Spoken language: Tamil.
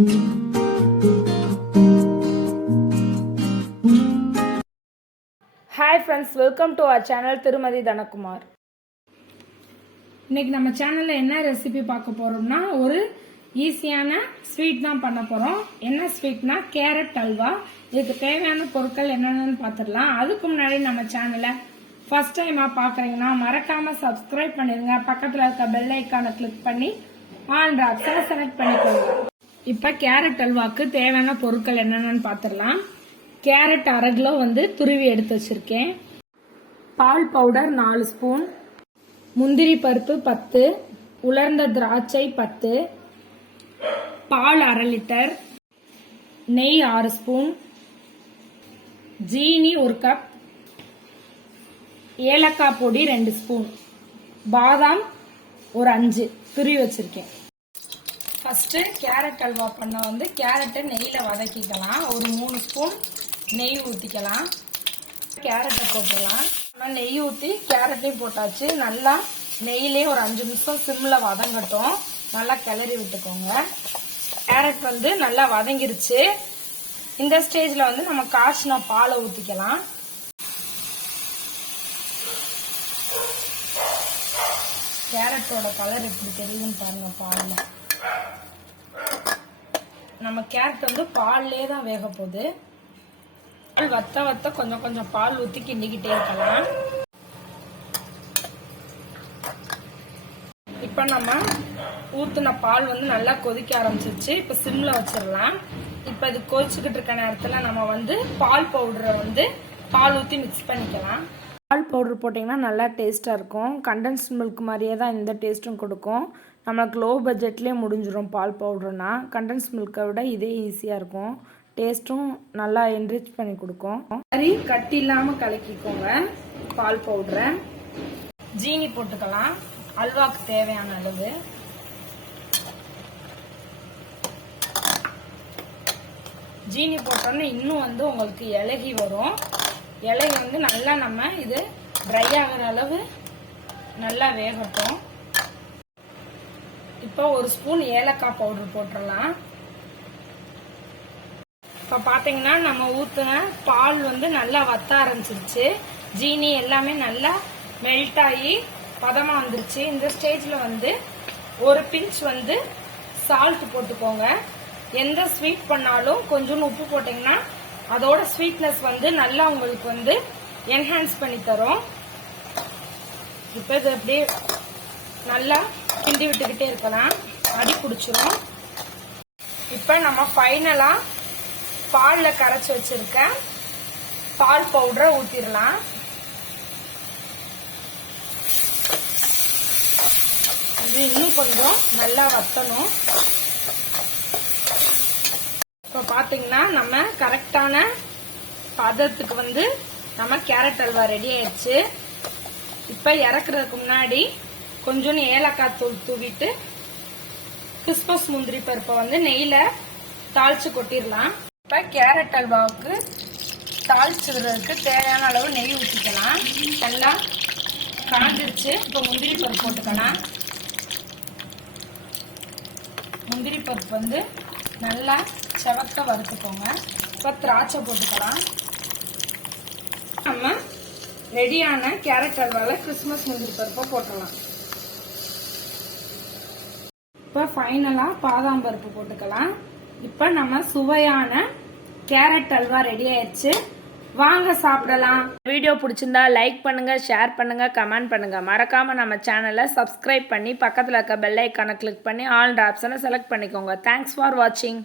Hi friends, welcome to our channel திருமதி தனகுமார். இன்னைக்கு நம்ம சேனல்ல என்ன ரெசிபி பார்க்க போறோம்னா ஒரு ஈஸியான ஸ்வீட் தான் பண்ண போறோம். என்ன ஸ்வீட்னா கேரட் அல்வா. இதுக்கு தேவையான பொருட்கள் என்னென்னு பார்த்துடலாம். அதுக்கு முன்னாடி நம்ம சேனலை ஃபர்ஸ்ட் டைமா பார்க்குறீங்கன்னா மறக்காம சப்ஸ்கிரைப் பண்ணிருங்க. பக்கத்தில் இருக்க பெல் ஐக்கானை கிளிக் பண்ணி ஆல் ஆப்ஷனை செலக்ட் பண்ணிக்கோங்க. இப்போ கேரட் அல்வாக்கு தேவையான பொருட்கள் என்னென்னு பார்த்துடலாம். கேரட் அரை கிலோ துருவி எடுத்து வச்சிருக்கேன். பால் பவுடர் 4 ஸ்பூன், முந்திரி பருப்பு 10, உலர்ந்த திராட்சை 10, பால் 1/2 லிட்டர், நெய் 6 ஸ்பூன், ஜீனி 1 கப், ஏலக்காய் பொடி 2 ஸ்பூன், பாதாம் ஒரு 5 துருவி வச்சிருக்கேன். ஃபர்ஸ்ட் கேரட் அல்வா பண்ண கேரட்டை நெய்யில வதக்கிக்கலாம். ஒரு 3 ஸ்பூன் நெய் ஊற்றிக்கலாம். கேரட்டை போட்டுடலாம். நெய் ஊற்றி கேரட்டையும் போட்டாச்சு. நல்லா நெய்யிலே ஒரு 5 நிமிஷம் சிம்மில் வதங்கட்டும். நல்லா கிளறி விட்டுக்கோங்க. கேரட் நல்லா வதங்கிருச்சு. இந்த ஸ்டேஜில் நம்ம காய்ச்சின பாலை ஊற்றிக்கலாம். கேரட்டோட கலர் எப்படி தெரியுதுன்னு பாருங்க. பாலில் நம்ம கேரட் பால்லே தான் வேக போகுது. வத்த வத்த கொஞ்சம் கொஞ்சம் பால் ஊற்றி கிண்டிக்கிட்டே இருக்கலாம். இப்ப நம்ம ஊத்துன பால் நல்லா கொதிக்க ஆரம்பிச்சிருச்சு. இப்ப சிம்ல வச்சிடலாம். இப்ப இது கொதிச்சுக்கிட்டு இருக்க நேரத்துல நம்ம பால் பவுடரை பால் ஊற்றி மிக்ஸ் பண்ணிக்கலாம். பால் பவுடர் போட்டிங்கன்னா நல்லா டேஸ்ட்டாக இருக்கும். கண்டென்ஸ்ட் மில்க் மாதிரியே தான் இந்த டேஸ்ட்டும் கொடுக்கும். நம்மளுக்கு லோ பட்ஜெட்லேயே முடிஞ்சிடும். பால் பவுடர்னா கண்டென்ஸ்ட் மில்கை விட இதே ஈஸியாக இருக்கும். டேஸ்ட்டும் நல்லா என்ரிச் பண்ணி கொடுக்கும். சரி, கட்டி இல்லாமல் கலக்கிக்கோங்க. பால் பவுடரை ஜீனி போட்டுக்கலாம். அல்வாக்கு தேவையான அளவு. ஜீனி போட்டோன்னு இன்னும் உங்களுக்கு இலகி வரும். இலகி நல்லா நம்ம இது ட்ரை ஆகிற அளவு நல்லா வேகட்டும். இப்போ ஒரு ஸ்பூன் ஏலக்காய் பவுடர் போட்டுடலாம். இப்போ பார்த்தீங்கன்னா நம்ம ஊற்றின பால் நல்லா வத்த ஆரம்பிச்சிருச்சு. ஜீனி எல்லாமே நல்லா மெல்ட் ஆகி பதமாக வந்துருச்சு. இந்த ஸ்டேஜில் ஒரு பிஞ்ச் சால்ட் போட்டுக்கோங்க. எந்த ஸ்வீட் பண்ணாலும் கொஞ்சோண்டு உப்பு போட்டிங்கன்னா அதோட ஸ்வீட்னஸ் நல்லா உங்களுக்கு என்ஹான்ஸ் பண்ணி தரும். இப்போ இது அப்படியே நல்லா கிண்டி விட்டுக்கிட்டே இருக்கலாம். அடி பிடிச்சிரும். இப்போ நம்ம ஃபைனலாக பாலில் கரைச்சி வச்சிருக்க பால் பவுடரை ஊற்றிடலாம். இது இன்னும் கொஞ்சம் நல்லா வத்தணும். இப்போ பார்த்தீங்கன்னா நம்ம கரெக்டான பதத்துக்கு நம்ம கேரட் அல்வா ரெடி ஆயிடுச்சு. இப்போ இறக்குறதுக்கு முன்னாடி கொஞ்சோண்டு ஏலக்காய் தூள் தூவிட்டு கிறிஸ்மஸ் முந்திரி பருப்பை நெய்யில தாளிச்சு கொட்டிடலாம். இப்ப கேரட் அல்வாவுக்கு தாளிச்சு விடுறதுக்கு தேவையான அளவு நெய் ஊற்றிக்கலாம். நல்லா காஞ்சிருச்சு. இப்போ முந்திரி பருப்பு போட்டுக்கலாம். முந்திரி பருப்பு நல்லா செவக்க வறுத்துக்கோங்க. இப்போ திராட்சை போட்டுக்கலாம். நம்ம ரெடியான கேரட் அல்வாவில் கிறிஸ்மஸ் முந்திரி பருப்பை போட்டுடலாம். இப்போ ஃபைனலாக பாதாம் பருப்பு போட்டுக்கலாம். இப்போ நம்ம சுவையான கேரட் அல்வா ரெடி ஆயிடுச்சு. வாங்க சாப்பிடலாம். வீடியோ பிடிச்சிருந்தா லைக் பண்ணுங்க, ஷேர் பண்ணுங்க, கமெண்ட் பண்ணுங்க. மறக்காம நம்ம சேனலை சப்ஸ்கிரைப் பண்ணி பக்கத்தில் இருக்க பெல் ஐக்கானை கிளிக் பண்ணி ஆல் ஆப்ஷனை செலக்ட் பண்ணிக்கோங்க. தேங்க்ஸ் ஃபார் வாட்சிங்.